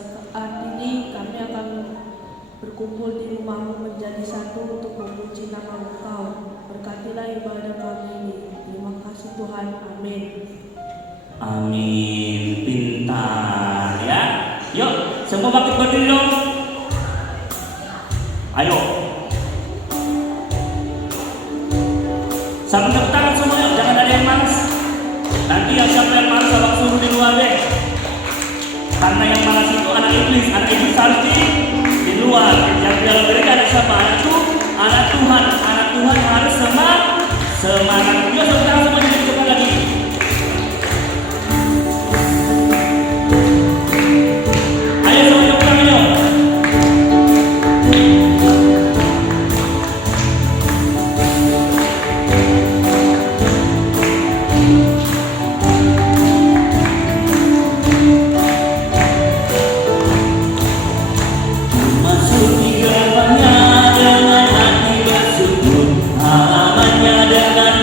saat ini kami akan berkumpul di rumahmu menjadi satu untuk memuji nama Engkau. Berkatilah ibadah kami ini. Terima kasih Tuhan. Amin. Amin. Pintar ya. Yuk, semua bangkit berdiri dong. Ayo. Sambil tepuk tangan semuanya, jangan ada yang malas. Nanti yang siapa yang malas abang suruh di luar deh. Karena yang malas itu anak iblis harus di luar. Yang di dalam mereka ada siapa? Anak Tuhan harus semangat. Yuk, tepuk tangan semuanya, coba lagi. Ayo semuanya pulang yuk. Masuki gerbangnya dengan hati bersungguh, halamannya dengan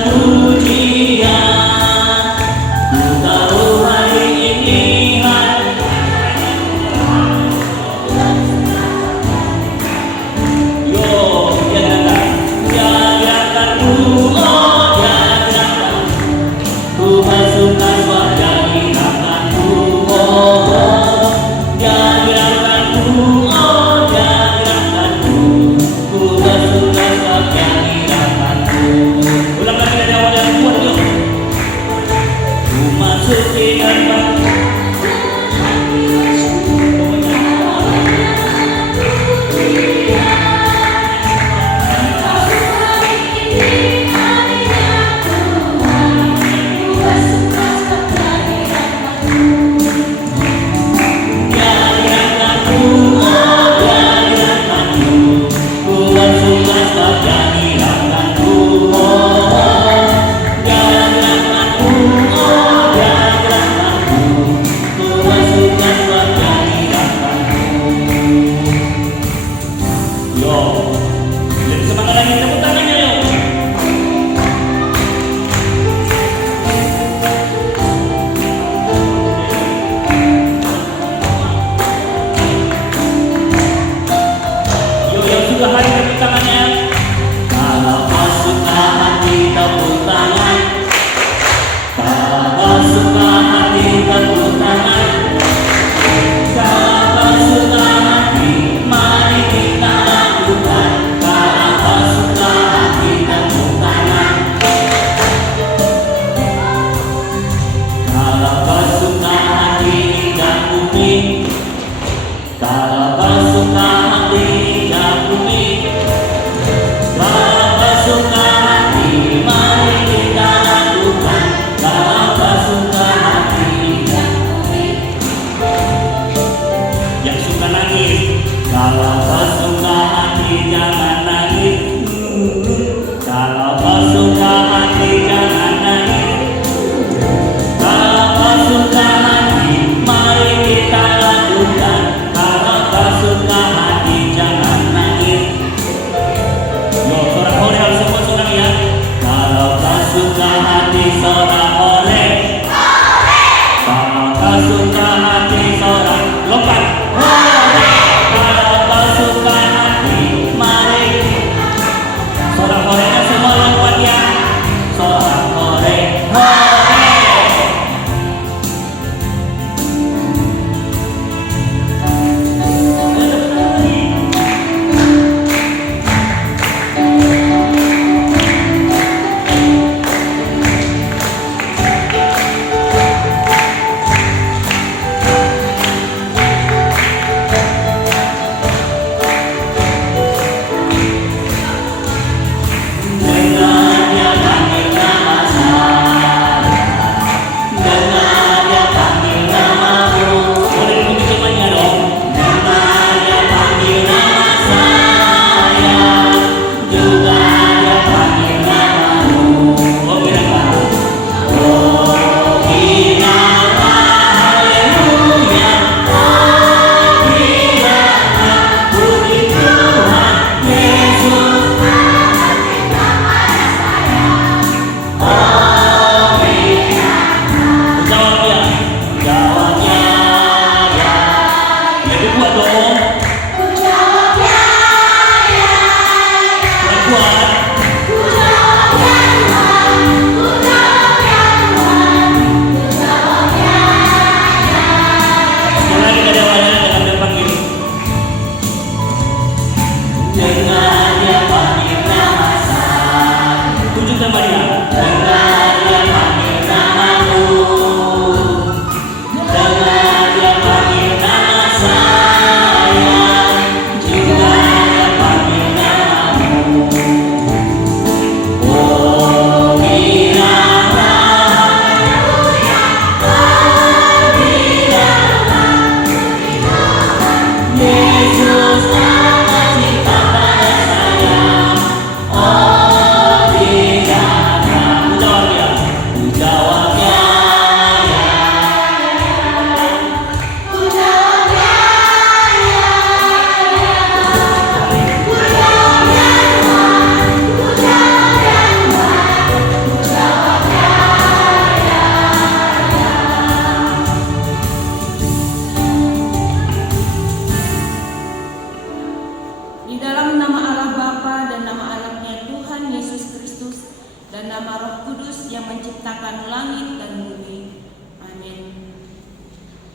dan nama Roh Kudus yang menciptakan langit dan bumi. Amin.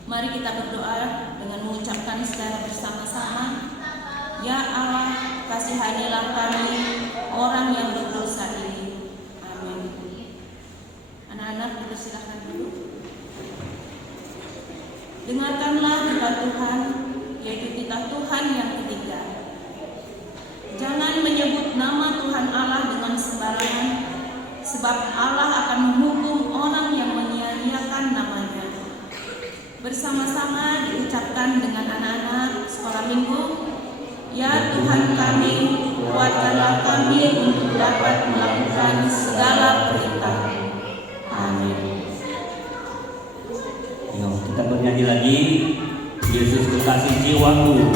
Mari kita berdoa dengan mengucapkan secara bersama-sama, Ya Allah, kasihanilah kami orang yang berdosa ini. Amin. Anak-anak, dipersilakan dulu. Dengarkanlah titah Tuhan, yaitu titah Tuhan yang ketiga. Jangan menyebut nama Tuhan Allah dengan sembarangan, sebab Allah akan menghukum orang yang menyia-nyiakan namanya. Bersama-sama diucapkan dengan anak-anak sekolah minggu. Ya Tuhan kami, kuatkanlah kami untuk dapat melakukan segala perintah. Amin. Yuk, kita bernyanyi lagi. Yesus kekasih jiwaku.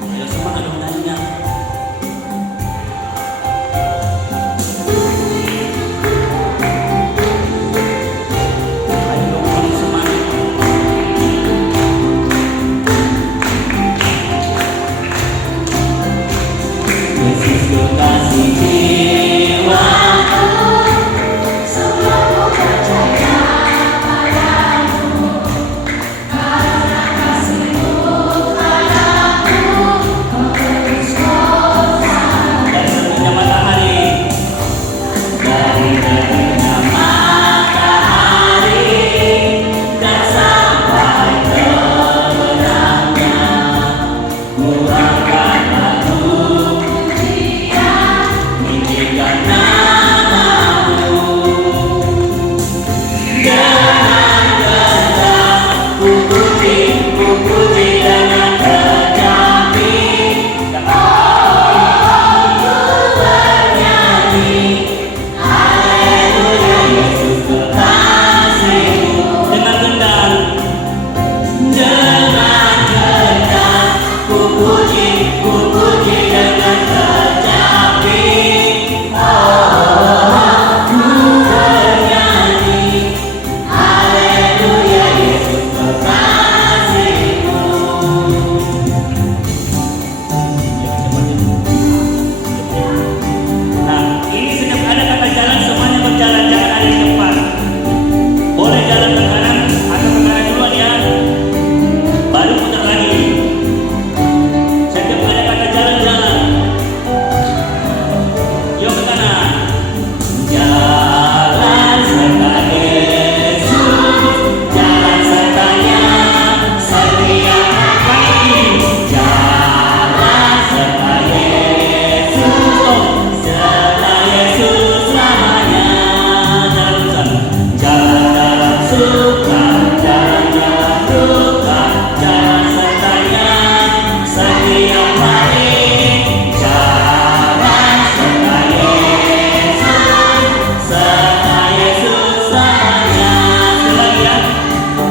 Ayo semangat dong nyanyinya. Ayo dong kamu semangat. Yesus kekasih jiwaku, selalu percaya padamu, karena kasih-Mu padaku, Kau terus bersama. Dari terbitnya matahari, dari terbitnya matahari, dan sampai terbenamnya, Ku akan lalu tinggikan nama-Mu. Dengan genggam ku puji dengan kecapi. Ku bernyanyi, Haleluya, Yesus kekasih-Mu. Dengan genggam ku puji dengan kecapi. Ku bernyanyi, Haleluya, Yesus kekasih-Mu. Nah, ini setiap ada kata jalan, semuanya berjalan, jangan ada yang cepat. Boleh jalan ke kanan atau ke kanan duluan ya, baru putar lagi. Setiap ada kata jalan-jalan. Yuk ke kanan. Jalan serta Yesus, jalan sertanya setiap hari. Jalan serta Yesus, serta Yesus selamanya. Jalan dalam suka, jalan dalam duka, jalan sertanya setiap hari. Jalan serta Yesus selamanya. Sekali lagi ya,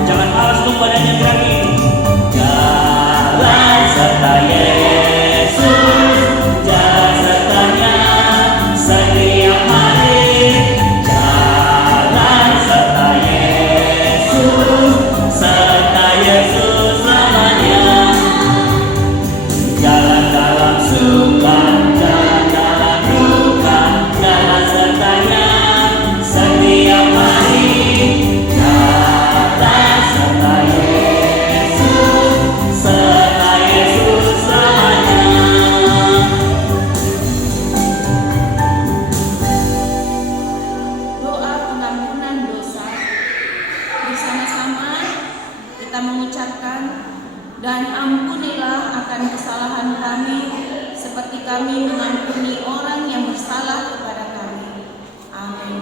jangan malas tuh badannya gerakin. Jalan serta Yesus, jalan sertanya setiap hari. Jalan serta Yesus selamanya. Jalan dalam suka, jalan dalam duka, jalan sertanya setiap hari. Jalan serta Yesus selamanya. Doa pengampunan dosa. Bersama-sama kita mengucapkan, dan ampunilah akan kesalahan kami, seperti kami mengampuni orang yang bersalah kepada kami. Amin.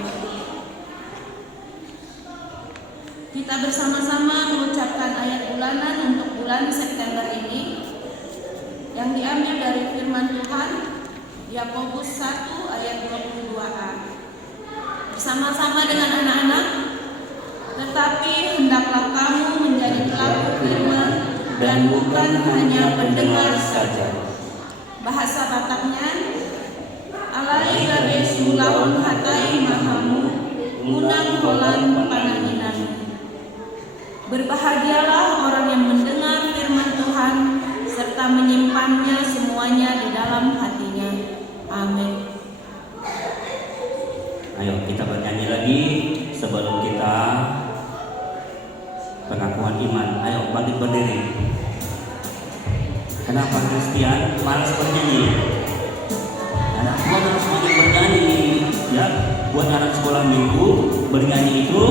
Kita bersama-sama mengucapkan ayat bulanan untuk bulan September ini, yang diambil dari firman Tuhan, Yakobus 1 ayat 22a. Bersama-sama dengan anak-anak, tetapi hendaklah kamu menjadi pelaku firman dan bukan hanya pendengar saja. Bahasa Bataknya, alai gabe sulahun hatai mahamu, unang holan pananginami. Berbahagialah orang yang mendengar firman Tuhan serta menyimpannya semuanya di dalam hatinya. Amin. Ayo kita bernyanyi lagi sebelum kita pengakuan iman. Ayo bangkit berdiri. Kenapa Christian malas bernyanyi? Anak buat harus bangkit bernyanyi. Ya, buat anak sekolah minggu bernyanyi itu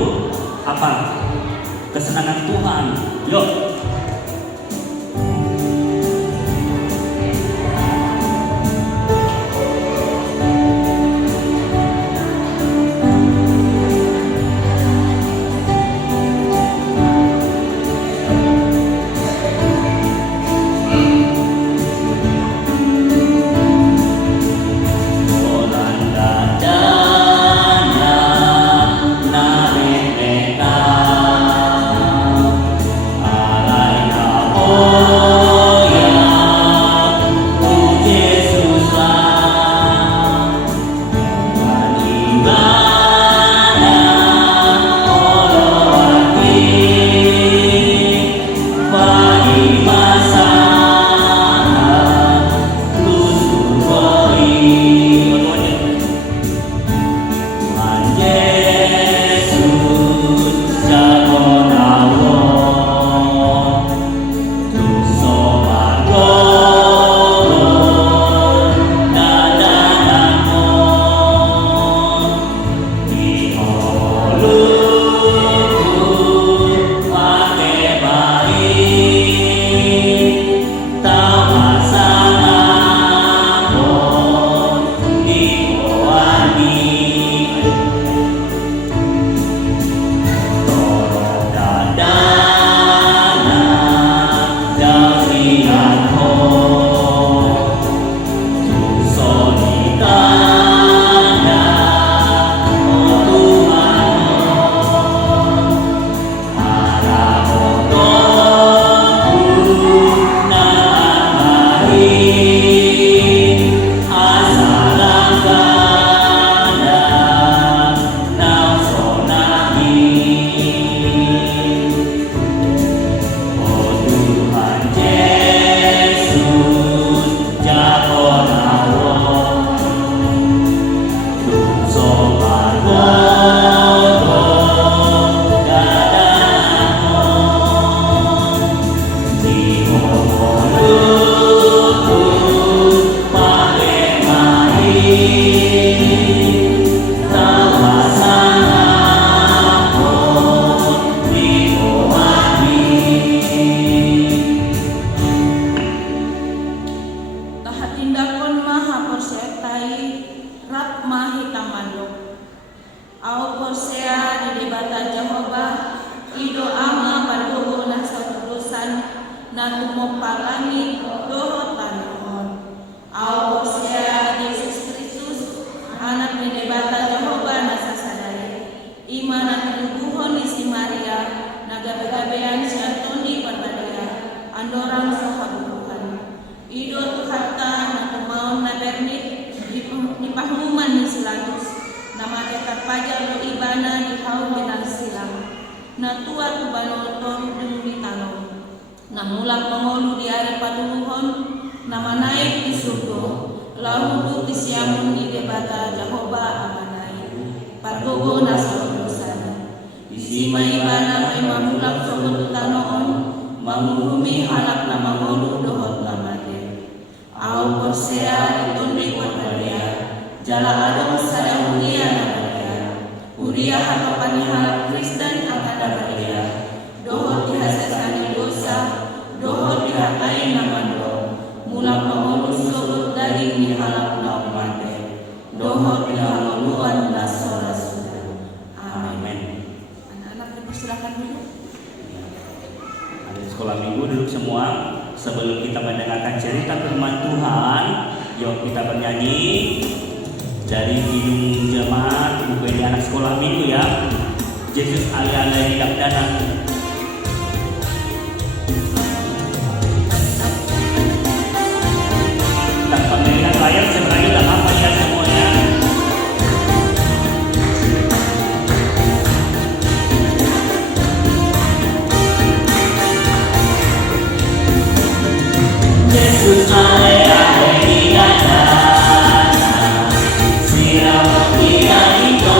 apa? Kesenangan Tuhan. Yuk. Sekolah minggu duduk semua. Sebelum kita mendengarkan cerita firman Tuhan, yuk kita bernyanyi dari Kidung Jemaat buku ini anak sekolah minggu ya. Yesus alih-alih hidup dana. Tanpa melihat layar sebenarnya tak apa ya semuanya. Yesus alih-alih hidup dana. Sirap dia itu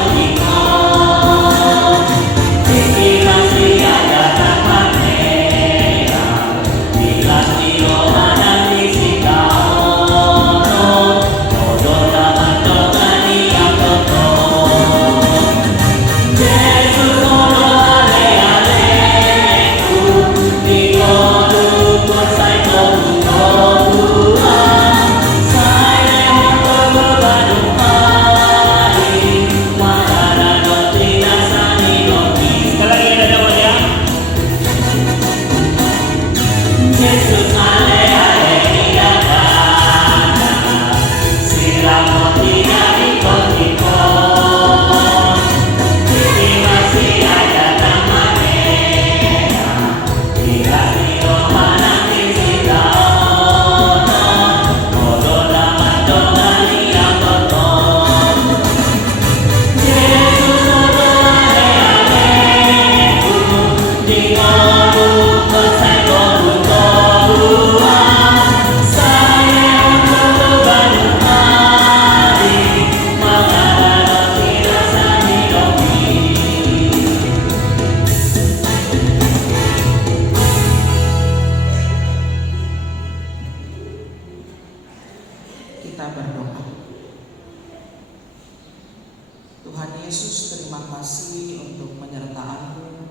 Yesus, terima kasih untuk penyertaan-Mu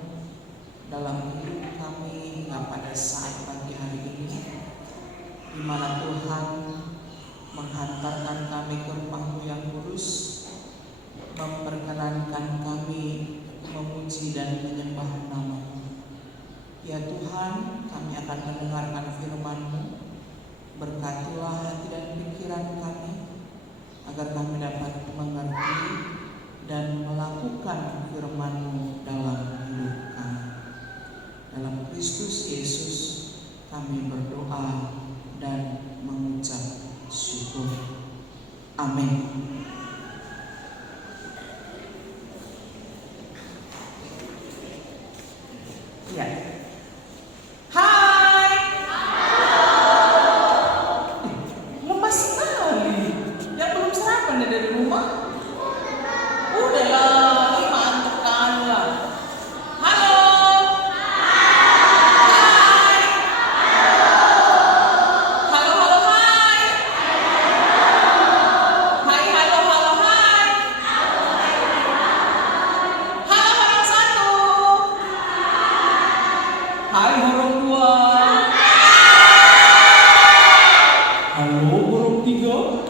dalam hidup kami hingga pada saat pagi hari ini, di mana Tuhan menghantarkan kami ke rumah-Mu yang kudus, memperkenankan kami memuji dan menyembah nama-Mu. Ya Tuhan, kami akan mendengarkan firman-Mu. Berkatilah hati dan pikiran kami, agar kami dapat mengerti dan melakukan firman-Mu dalam hidup kami. Dalam Kristus Yesus kami berdoa dan mengucap syukur. Amin. Ya. Hai. Lemas sekali. Yang belum sarapan dari rumah? Udahlah, ini mantap kan lah. Halo. Hai. Halo, halo, hai. Hai, halo, halo, hai. Halo, orang satu. Hai, orang dua. Halo, orang tiga.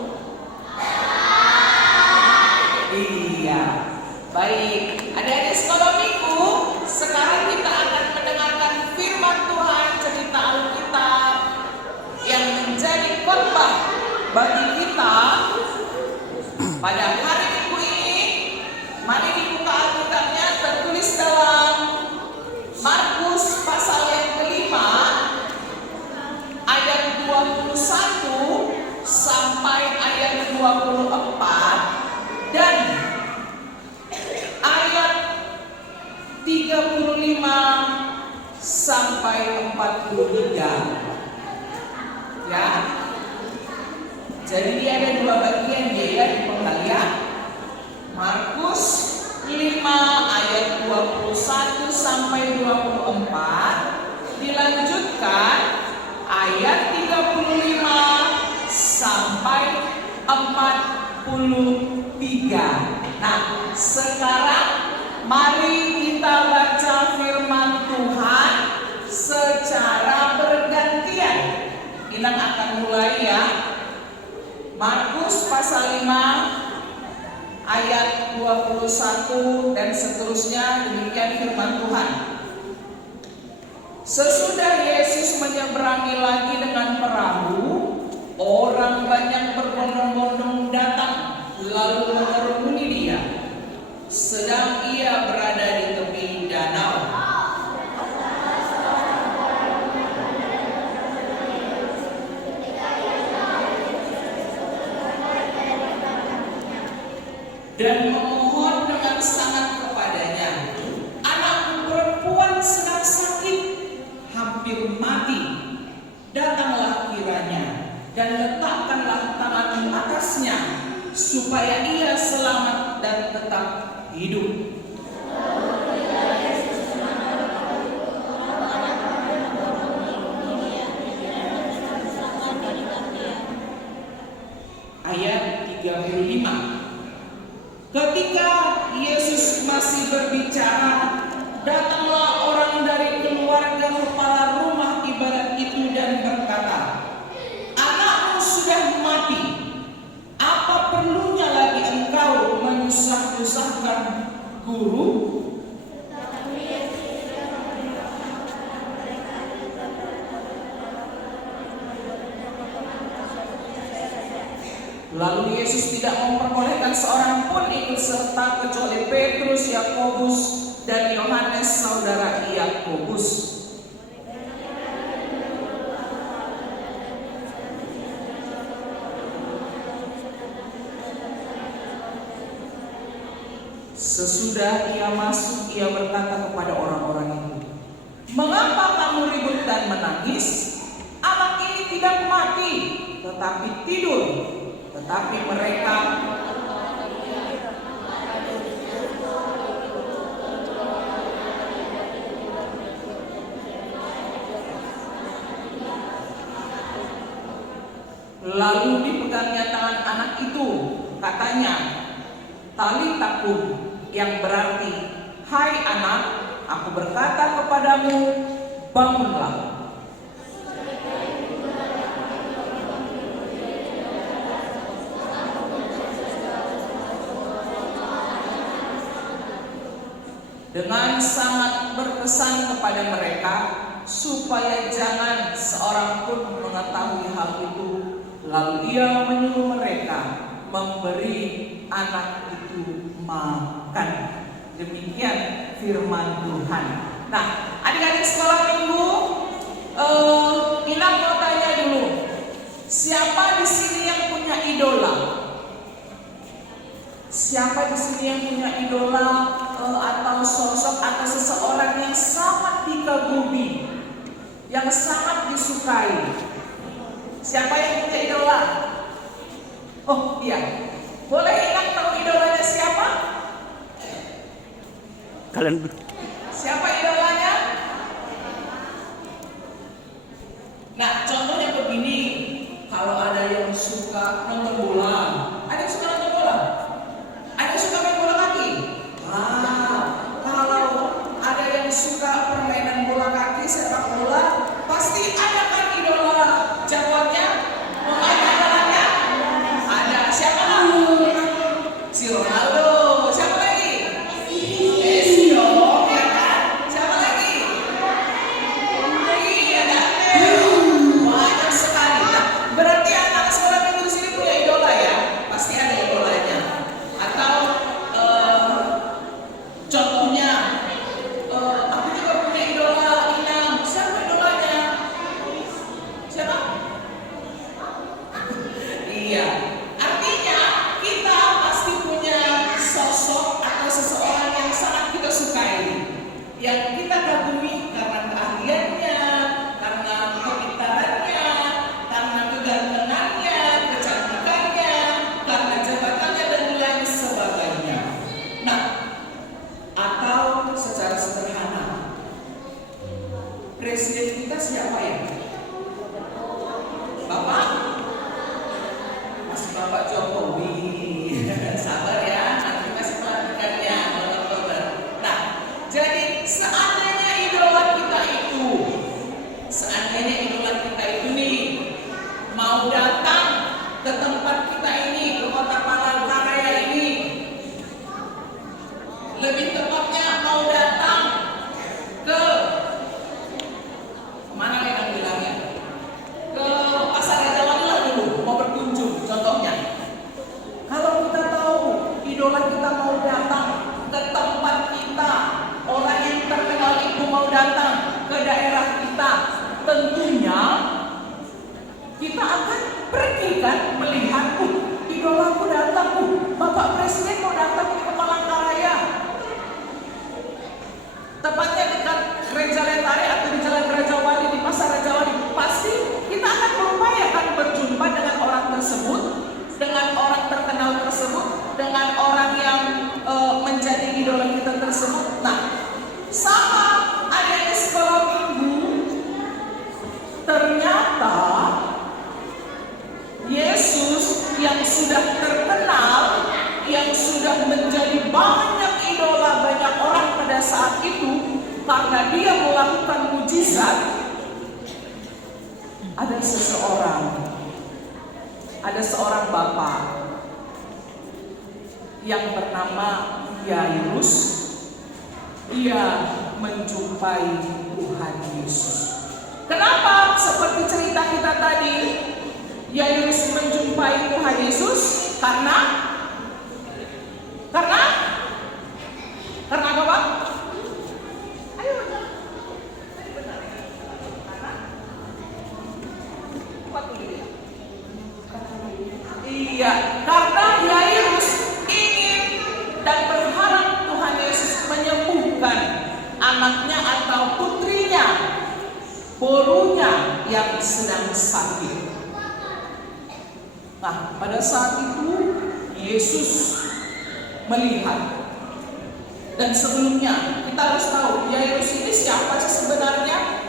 Iya, baik. Adik-adik sekolah minggu, sekarang kita akan mendengarkan firman Tuhan, cerita Alkitab yang menjadi khotbah bagi kita pada hari Minggu ini. Mari dibuka Alkitabnya, tertulis dalam Markus pasal yang kelima, ayat 21 sampai ayat 24 dan ayat 35 sampai 43. Ya. Jadi dia ada dua bagian ya di penggalian. Markus 5 ayat 21 sampai 24, dilanjutkan ayat 35 sampai 43. Nah, sekarang mari kita baca firman Tuhan secara bergantian. Inang akan mulai ya. Markus pasal 5 ayat 21 dan seterusnya, demikian firman Tuhan. Sesudah Yesus menyeberangi lagi dengan perahu, orang banyak berbondong-bondong datang lalu mengerumuni dia, sedang ia berada di tepi danau. Dan memohon dengan sangat kepadanya, anakku perempuan sedang sakit, hampir mati. Datanglah kiranya dan letakkanlah tanganmu atasnya, supaya ia selamat dan tetap hidup. Ayat 35. Ketika Yesus masih berbicara, datanglah orang dari keluarga kepala rumah ibadat itu dan berkata, anakmu sudah mati, apa perlunya lagi engkau menyusah-nyusahkan guru? Lalu Yesus tidak memperbolehkan seorang pun ikut serta kecuali Petrus, Yakobus, dan Yohanes saudara Yakobus. Sesudah ia masuk, ia berkata kepada orang-orang itu, mengapa kamu ribut dan menangis? Anak ini tidak mati, tetapi tidur. Tetapi mereka lalu dipegangnya tangan anak itu, katanya, talita kum, yang berarti, hai anak, aku berkata kepadamu, bangunlah. Dengan sangat berpesan kepada mereka supaya jangan seorang pun mengetahui hal itu. Lalu ia menyuruh mereka memberi anak itu makan. Demikian firman Tuhan. Nah, adik-adik sekolah minggu, Ina mau tanya dulu, siapa di sini yang punya idola? Siapa di sini yang punya idola atau sosok atau seseorang yang sangat dikagumi, yang sangat disukai? Siapa yang punya idola? Oh iya, boleh Inang tahu idolanya siapa? Kalian Siapa idolanya? Nah, contohnya begini, kalau ada yang suka nonton bola, ada yang suka nonton bola? Ada yang suka main bola kaki? Kalau ada yang suka permainan bola kaki, sepak bola, pasti ada kan idola jagoannya, pemain andalanya? Ada. Siapa lagi? Si Ronaldo. Siapa lagi? Messi dong, ya kan? Siapa lagi? Iya, banyak sekali. Nah, berarti anak sekolah minggu di sini punya idola ya? Pasti ada idolanya. Atau contohnya, aku juga punya idola Inam. Siapa idolanya? Siapa? Iya. Artinya kita pasti punya sosok atau seseorang yang sangat kita sukai, yang kita kagumi karena keahliannya, karena kepintarannya, karena kegantengannya, kecantikannya, karena jabatannya dan lain sebagainya. Nah, atau secara sederhana, presiden kita siapa ya? Bapak? Masih Bapak Jokowi. Sabar ya, nanti kasih pelantikannya bulan Oktober. Nah, jadi seandainya idola kita itu nih mau datang ke tempat kita ini, ke kota Palangkaraya ini, lebih tepatnya mau datang ke mana yang bilangnya? Ke Pasar Raja Wali lah dulu, mau berkunjung contohnya. Kalau kita tahu idola kita mau datang ke tempat kita, orang yang terkenal itu mau datang ke daerah kita, tentunya kita akan pergi kan melihat, idolaku datang, Bapak Presiden mau datang ke Palangkaraya. Tepatnya dekat Gereja Lentari atau di Jalan Raja Wali, di Pasar Raja Wali. Pasti kita akan mengupayakan berjumpa dengan orang tersebut, dengan orang terkenal tersebut, dengan orang yang menjadi idola kita tersebut. Nah, sama ada di sekolah minggu, ternyata Yesus yang sudah terkenal, yang sudah menjadi banyak idola banyak orang pada saat itu, karena dia melakukan mujizat, ada seorang bapak yang bernama Yairus. Dia menjumpai Tuhan Yesus. Kenapa? Seperti cerita kita tadi, Yairus menjumpai Tuhan Yesus karena apa, Pak? Ayo. Iya, karena Yairus ingin dan berharap Tuhan Yesus menyembuhkan anaknya atau putrinya, borunya yang sedang sakit. Nah, pada saat itu Yesus melihat. Dan sebelumnya kita harus tahu Yairus ini siapa sih sebenarnya?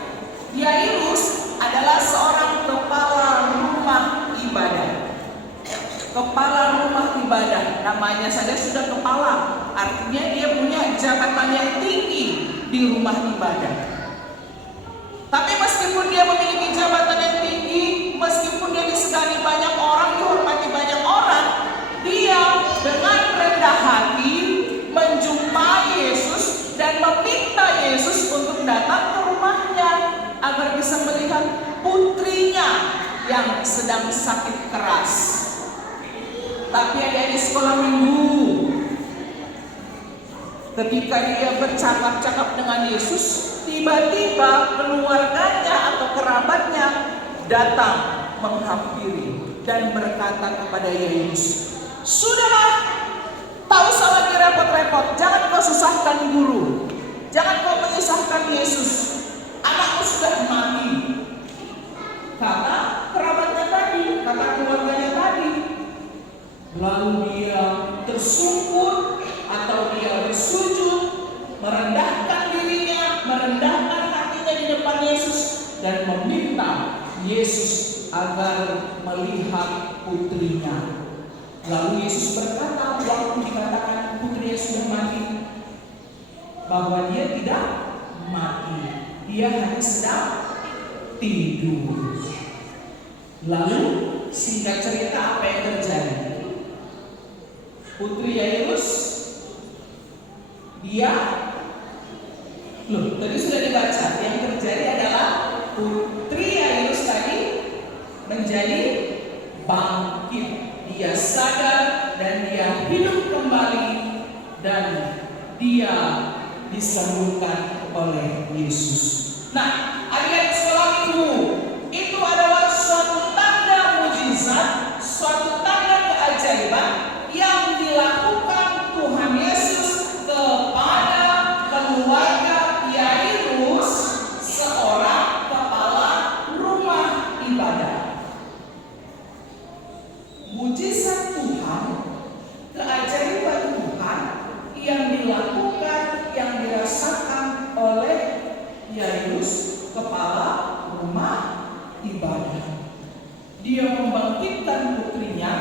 Yairus adalah seorang kepala rumah ibadah. kepala rumah ibadah. Namanya saja sudah kepala, artinya dia punya jabatan yang tinggi di rumah ibadah. Tapi meskipun dia memiliki jabatan yang tinggi, meskipun dia disegani banyak orang, dihormati banyak orang, dia dengan rendah hati menjumpai Yesus dan meminta Yesus untuk datang ke rumahnya agar bisa melihat putrinya yang sedang sakit keras. Tapi ada di sekolah minggu, ketika dia bercakap-cakap dengan Yesus, tiba-tiba keluarganya atau kerabatnya datang menghampiri dan berkata kepada Yesus, "Sudahlah, tak usah lagi repot-repot, jangan kau susahkan guru, jangan kau menyusahkan Yesus, anakmu sudah mati." Kata kerabatnya tadi, kata keluarganya tadi. Lalu dia tersungkur atau dia bersujud, merendahkan dirinya, merendahkan hatinya di depan Yesus dan meminta Yesus agar melihat putrinya. Lalu Yesus berkata, waktu dikatakan putrinya sudah mati, bahwa dia tidak mati, dia hanya sedang tidur. Lalu singkat cerita apa yang terjadi? Putri Yairus, dia tadi sudah dibaca, yang terjadi adalah putri Yairus tadi menjadi bangkit. Dia sadar dan dia hidup kembali dan dia disembuhkan oleh Yesus. Nah, adik-adik sekolah minggu, itu adalah suatu tanda mujizat, suatu tanda keajaiban yang dilakukan Tuhan Yesus kepada keluarga Yairus, seorang kepala rumah ibadah. Mujizat Tuhan, keajaiban Tuhan yang dilakukan, yang dirasakan oleh Yairus, kepala rumah ibadah. Dia membangkitkan putrinya,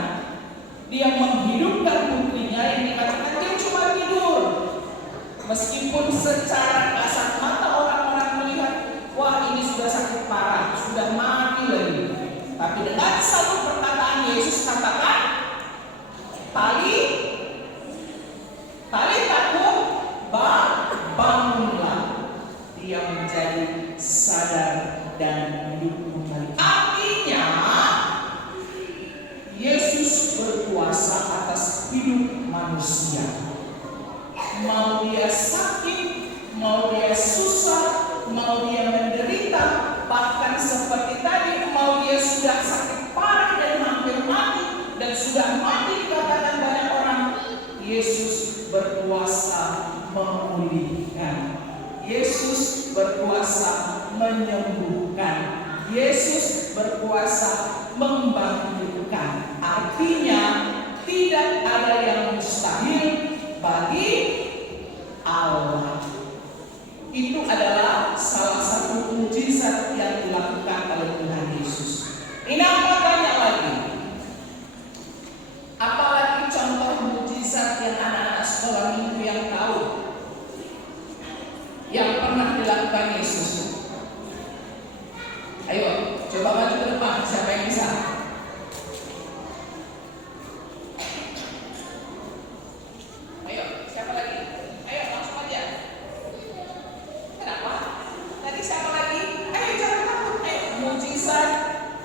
dia menghidupkan putrinya yang dikatakan dia cuma tidur. Meskipun secara kasat mata orang-orang melihat, wah ini sudah sakit parah, sudah mati lagi. Tapi dengan satu perkataan Yesus katakan, tali takut, bangunlah. Dia menjadi sadar dan hidup kembali. Artinya Yesus berkuasa atas hidup manusia. Mau dia sakit, mau dia susah, mau dia menderita, bahkan seperti tadi, mau dia sudah sakit parah dan hampir mati, dan sudah mati dikatakan banyak orang, Yesus berkuasa memulihkan. Yesus berkuasa menyembuhkan. Yesus berkuasa membangkitkan. Artinya tidak ada yang mustahil bagi Allah. Itu adalah salah satu mujizat yang dilakukan oleh Tuhan Yesus. Ini apa banyak lagi? Apalagi contoh mujizat yang anak-anak sekolah minggu yang tahu, yang pernah dilakukan Yesus? Ayo, coba maju ke depan, siapa yang bisa? Ayo, siapa lagi? Ayo, langsung aja. Kenapa? Tadi siapa lagi? Ayo, jangan takut. Ayo, mujizat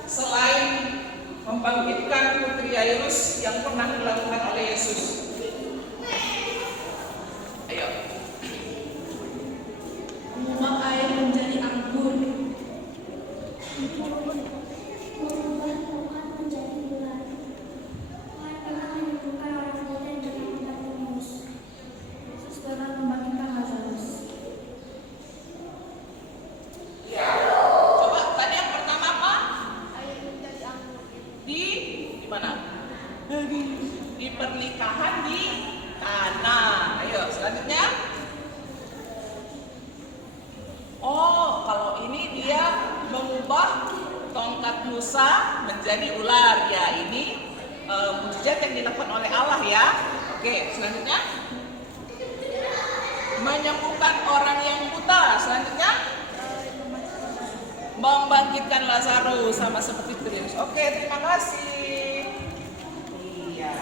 selain membangkitkan putri Yairus yang pernah dilakukan oleh Yesus. Ayo. Mengubah air menjadi anggur. Coba tadi yang pertama apa? Di mana? Di pernikahan di Kana. Ayo selanjutnya. Oh, kalau ini dia mengubah tongkat Musa menjadi ular. Ya, ini mujizat oleh Allah ya. Oke, selanjutnya menyembuhkan orang yang buta. Selanjutnya membangkitkan Lazarus, sama seperti itu. Oke, terima kasih. Iya.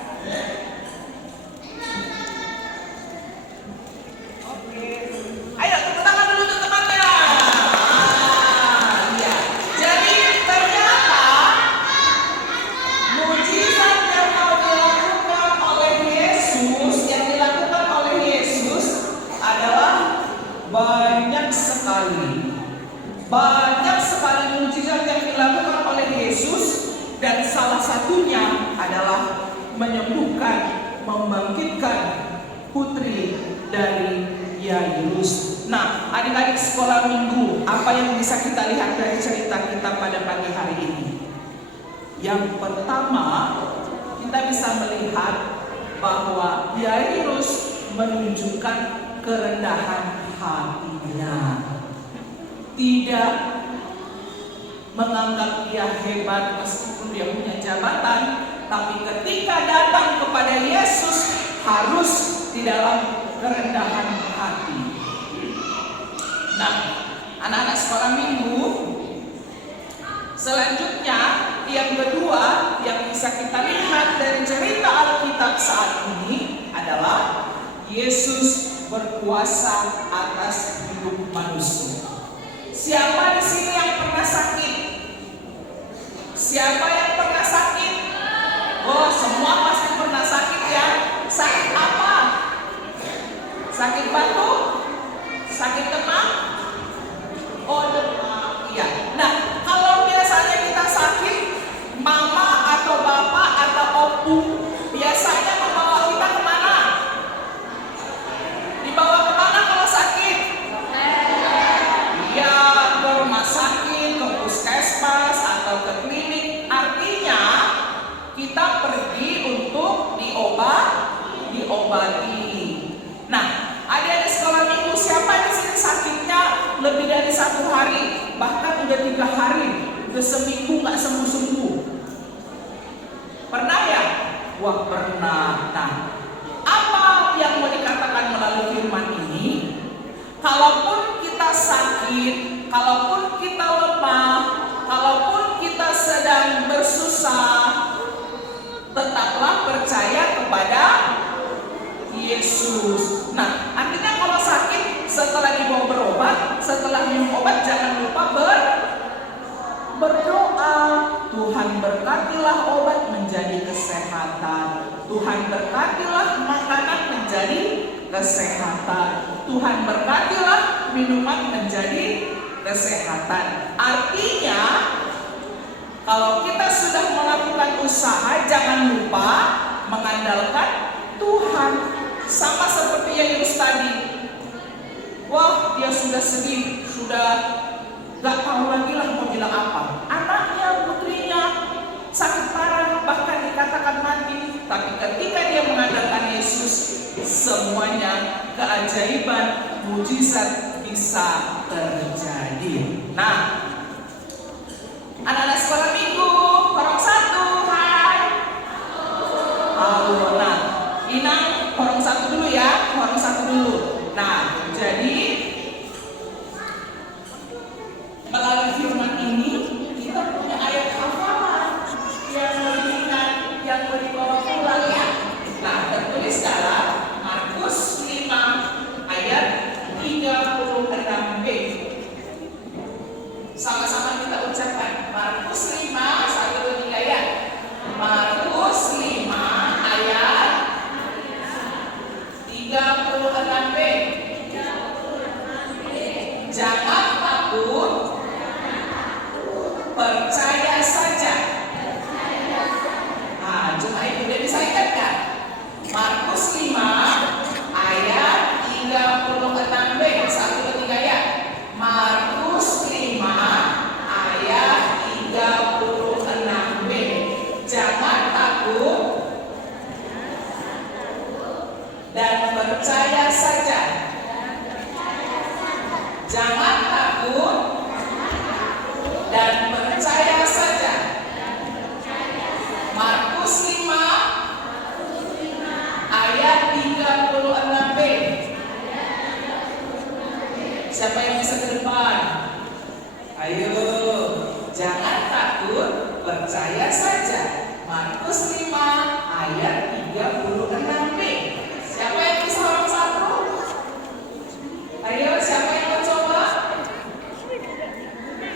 Oke. Ayo tepuk tangan dulu untuk temannya. Iya. Jadi ternyata mujizat yang dilakukan oleh Yesus adalah banyak sekali. Banyak sekali mujizat yang dilakukan oleh Yesus, dan salah satunya adalah menyembuhkan, membangkitkan putri dari Yairus. Nah, adik-adik sekolah minggu, apa yang bisa kita lihat dari cerita kita pada pagi hari ini? Yang pertama, kita bisa melihat bahwa Yairus menunjukkan kerendahan hatinya. Tidak menganggap dia hebat meskipun dia punya jabatan, tapi ketika datang kepada Yesus harus di dalam kerendahan hati. Nah, anak-anak sekolah minggu, selanjutnya yang kedua yang bisa kita lihat dari cerita Alkitab saat ini adalah Yesus berkuasa atas hidup manusia. Siapa di sini yang pernah sakit? Siapa yang pernah sakit? Oh, semua pasti pernah sakit ya. Sakit apa? Sakit batuk? Sakit demam? Oh, demam. Iya. Nah, kalau biasanya kita sakit, mama atau bapak atau opung biasanya membawa kita kemana? Dibawa kemana kalau sakit? Ya, ke rumah sakit, ke puskesmas, atau ke klinik. Artinya kita pergi untuk diobati. Nah, adik-adik sekolah minggu, siapa di sini sakitnya lebih dari 1 hari, bahkan udah 3 hari, udah seminggu nggak sembuh-sembuh? Pernah ya? Wah, pernah. Nah, apa yang mau dikatakan melalui firman ini? Kalaupun kita sakit, kalaupun kita lemah, kalaupun kita sedang bersusah, tetaplah percaya kepada Yesus. Nah, artinya kalau sakit, setelah dibawa berobat, setelah minum obat, jangan lupa berdoa. Tuhan berkatilah obat menjadi kesehatan. Tuhan berkatilah makanan menjadi kesehatan. Tuhan berkatilah minuman menjadi kesehatan. Artinya, kalau kita sudah melakukan usaha, jangan lupa mengandalkan Tuhan. Sama seperti Yairus tadi. Wah, dia sudah sedih, sudah gak tahu lagi lah mau bilang apa. Anaknya, putrinya sakit parah, bahkan dikatakan mati. Tapi ketika dia mengandalkan Yesus, semuanya keajaiban, mujizat bisa terjadi. Nah, anak-anak sekolah minggu, korong 1, hai. Halo, nah, Inang, korong 1 dulu ya, korong 1 dulu. Nah, jadi melalui firman ini kita punya ayat hafalan yang lebih yang mau dibawa pulang ya. Nah, tertulis dalam Markus 5 ayat 36b. Sama-sama kita ucapkan Markus 5 1 2 3 ya. Markus 5 ayat 36b. Jangan takut, percaya saja. Nah, cuma itu udah bisa ingat kan? Markus 5 ayat 36b. 1 2 3 ya. Markus 5 ayat 36b. Jangan takut dan percaya saja. Jangan takut dan percaya saja. Markus 5 Siapa yang bisa ke depan? Ayo, jangan takut, percaya saja. Markus 5 ayat 36b. Siapa yang bisa orang satu? Ayo, siapa yang mau coba?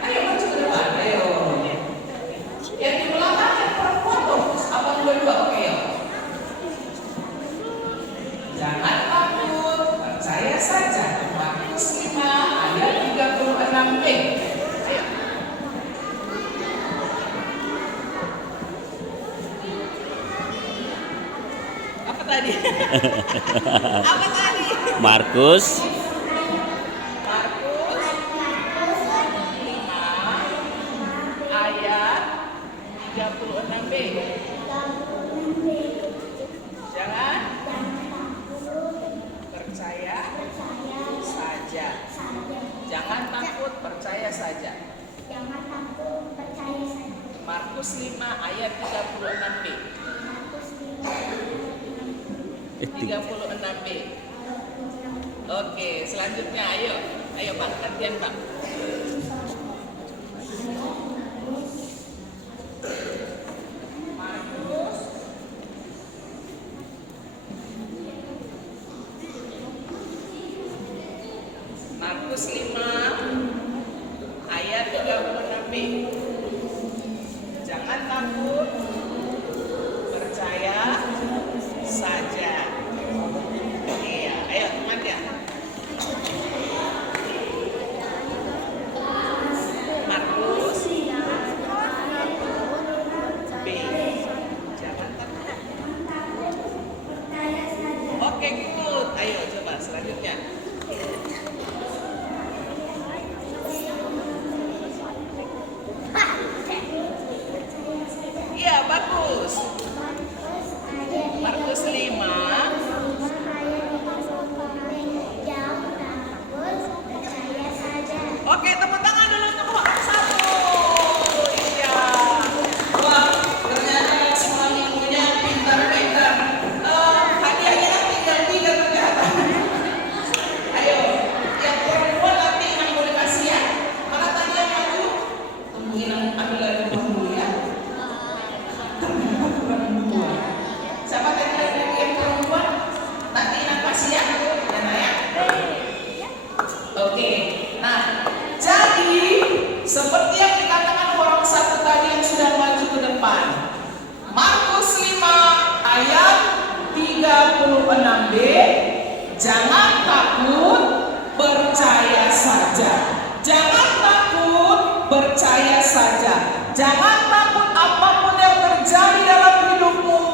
Ayo maju ke depan, ayo. Yang di belakang yang perempuan tuh, apa dua-dua? Oke ya. Jangan takut, percaya saja. Markus 5 ayat 36b. Ayo. Apa tadi? Apa tadi? Markus Markus 5 ayat 36b. Jangan percaya saja. Jangan takut, percaya saja. Markus 5 ayat 36b. 36b. Oke, selanjutnya ayo. Ayo Pak, gantian Pak. Markus 5 ayat 36b. Jangan takut, percaya saja. Iya, ayo teman ya. Markus B. Jangan takut. Oke, good. Ayo coba selanjutnya. Iya, bagus. Markus 5. Oke, tepuk tangan dulu untuk orang satu. Iya. Wah, ternyata semua minggunya pintar-pintar. Hadiahnya tinggal 3 ternyata. Ayo, yang perempuan nanti yang boleh kasih ya. Mana tadi yang maju? Temuin ambil lagi dulu ya. Siapa tadi yang perempuan? Nanti yang kasih ya. Dan ya. Oke. Nah, jadi seperti yang dikatakan orang satu tadi yang sudah maju ke depan, Markus 5 ayat 36b, jangan takut, percaya saja. Jangan takut, percaya saja. Jangan takut apapun yang terjadi dalam hidupmu,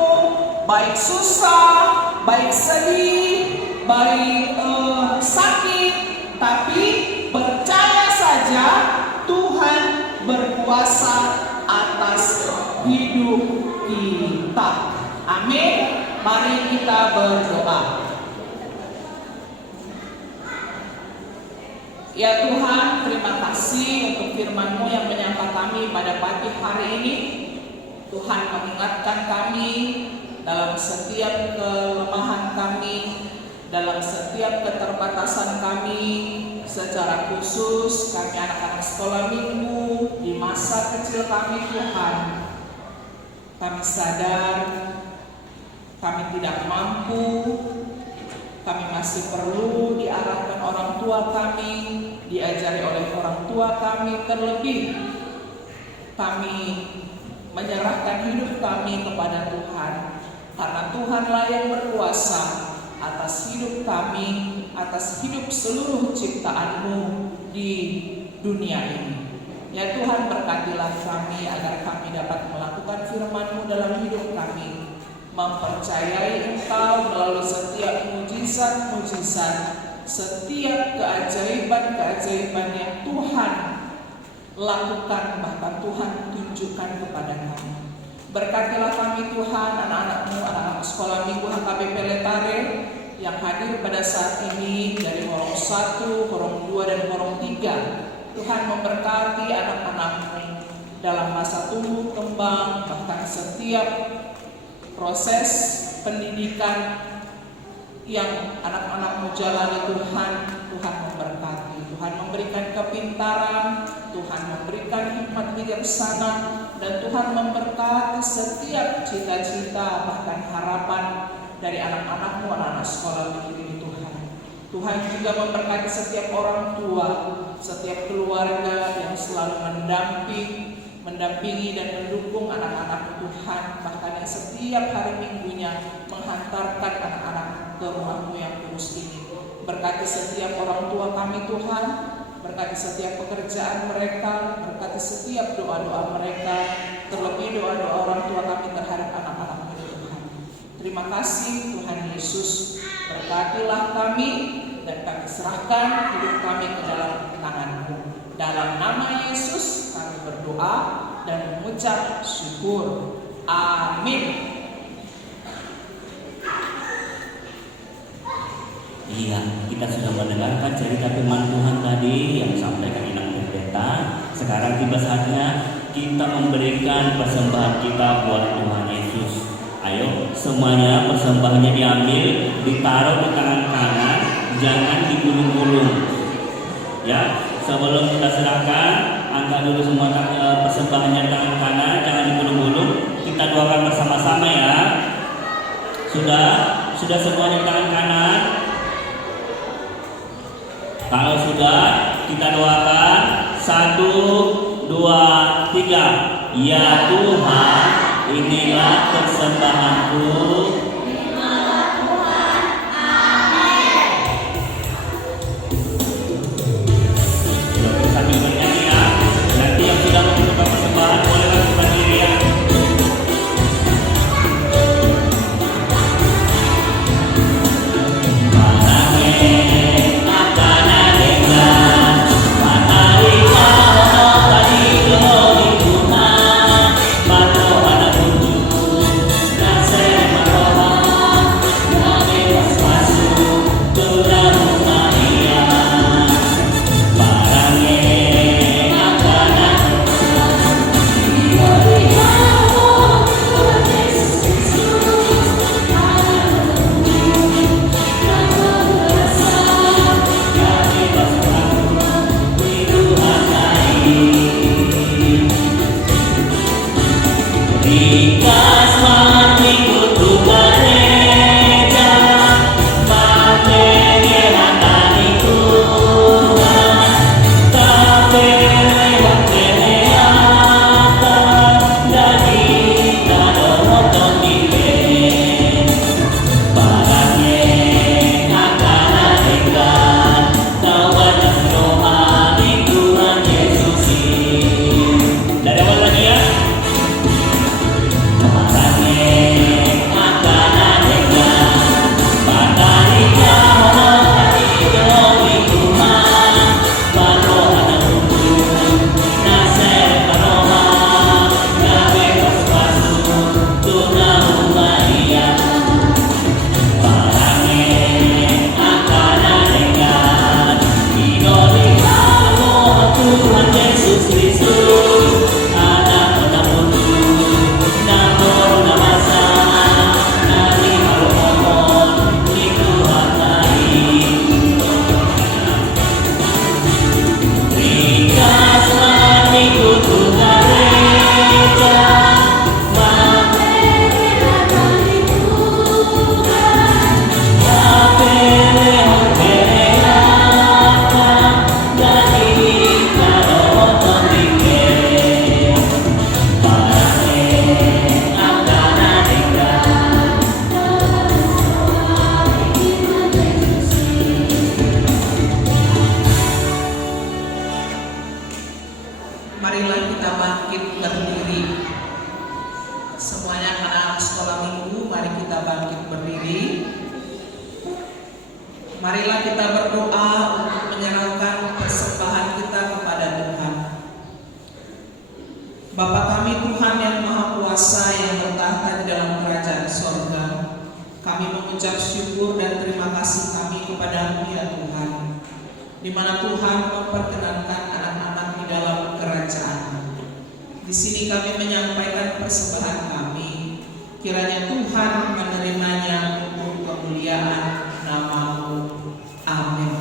baik susah, baik sedih, baik sakit, tapi percaya saja Tuhan berkuasa atas hidup kita. Amin. Mari kita berdoa. Ya Tuhan, terima kasih untuk firman-Mu yang menyapa kami pada pagi hari ini. Tuhan mengingatkan kami dalam setiap kelemahan kami, dalam setiap keterbatasan kami, secara khusus kami anak-anak sekolah minggu di masa kecil kami Tuhan. Kami sadar kami tidak mampu, kami masih perlu diarahkan orang tua kami, diajari oleh orang tua kami, terlebih kami menyerahkan hidup kami kepada Tuhan, karena Tuhanlah yang berkuasa atas hidup kami, atas hidup seluruh ciptaan-Mu di dunia ini. Ya Tuhan, berkatilah kami agar kami dapat melakukan firman-Mu dalam hidup kami, mempercayai Engkau melalui setiap mujizat-mujizat, setiap keajaiban-keajaiban yang Tuhan lakukan, bahkan Tuhan tunjukkan kepada kami. Berkatilah kami Tuhan, anak-anak-Mu, anak-anak sekolah minggu HKBP Letare yang hadir pada saat ini dari Horong 1, Horong 2, dan Horong 3. Tuhan memberkati anak-anak-Mu dalam masa tumbuh kembang, bahkan setiap proses pendidikan yang anak-anak-Mu jalani Tuhan, Tuhan memberkati. Tuhan memberikan kepintaran, Tuhan memberikan hikmat bijaksana, dan Tuhan memberkati setiap cita-cita bahkan harapan dari anak-anakmu, anak-anak sekolah minggu ini Tuhan. Tuhan juga memberkati setiap orang tua, setiap keluarga yang selalu mendampingi dan mendukung anak-anak Tuhan, bahkan yang setiap hari minggunya menghantarkan anak-anak ke rumahmu yang kudus ini. Berkati setiap orang tua kami Tuhan, berkati setiap pekerjaan mereka, berkati setiap doa-doa mereka, terlebih doa-doa orang tua kami terhadap anak-anak ini Tuhan. Terima kasih Tuhan Yesus, berkatilah kami dan kami serahkan hidup kami ke dalam tangan-Mu. Dalam nama Yesus kami berdoa dan mengucap syukur. Amin. Iya, kita sudah mendengarkan cerita firman Tuhan tadi yang disampaikan Inang Pendeta. Sekarang tiba saatnya kita memberikan persembahan kita buat Tuhan Yesus. Ayo, semuanya persembahannya diambil, ditaruh di tangan kanan, jangan digulung-gulung. Ya, sebelum kita serahkan, angkat dulu semua persembahannya di tangan kanan, jangan digulung-gulung. Kita doakan bersama-sama ya. Sudah semuanya di tangan kanan. Kalau sudah, kita doakan 1, 2, 3. Ya Tuhan, inilah persembahanku. Sambil bernyanyi ya. Nanti yang sudah membutuhkan persembahan boleh langsung berdiri ya. Marilah kita bangkit berdiri. Semuanya anak-anak sekolah minggu, mari kita bangkit berdiri. Marilah kita berdoa untuk menyerahkan persembahan kita kepada Tuhan. Bapa kami Tuhan yang Maha Kuasa yang bertahta di dalam kerajaan sorga, kami mengucap syukur dan terima kasih kami kepada-Mu ya Tuhan, di mana Tuhan memperkenankan anak-anak di dalam kerajaan. Di sini kami menyampaikan persembahan kami. Kiranya Tuhan menerimanya untuk kemuliaan nama-Mu. Amin.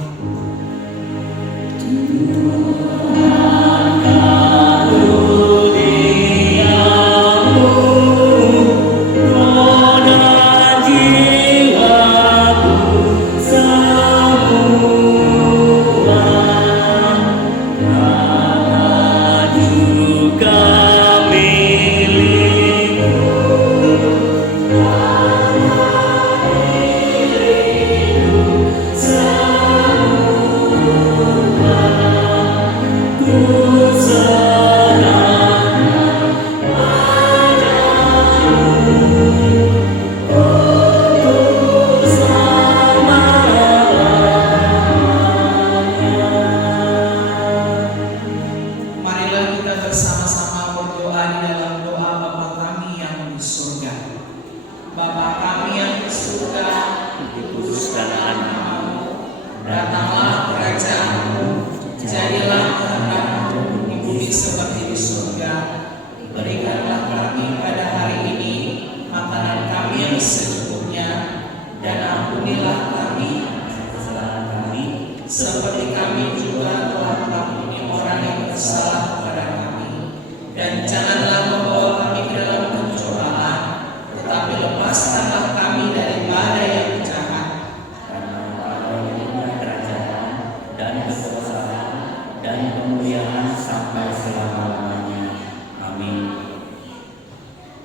seperti kami juga telah mengampuni orang yang bersalah kepada kami. Dan janganlah membawa kami ke dalam pencobaan, tetapi lepaskanlah kami daripada yang jahat. Karena Engkau kerajaan dan kekuasaan dan kemuliaan sampai selama-lamanya. Amin.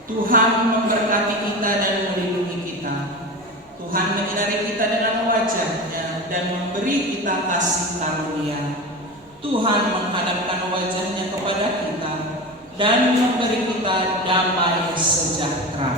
Tuhan memberkati kita dan melindungi kita. Tuhan menyinari kita dengan wajah-Nya dan memberi kita kasih karunia. Tuhan menghadapkan wajah-Nya kepada kita dan memberi kita damai sejahtera.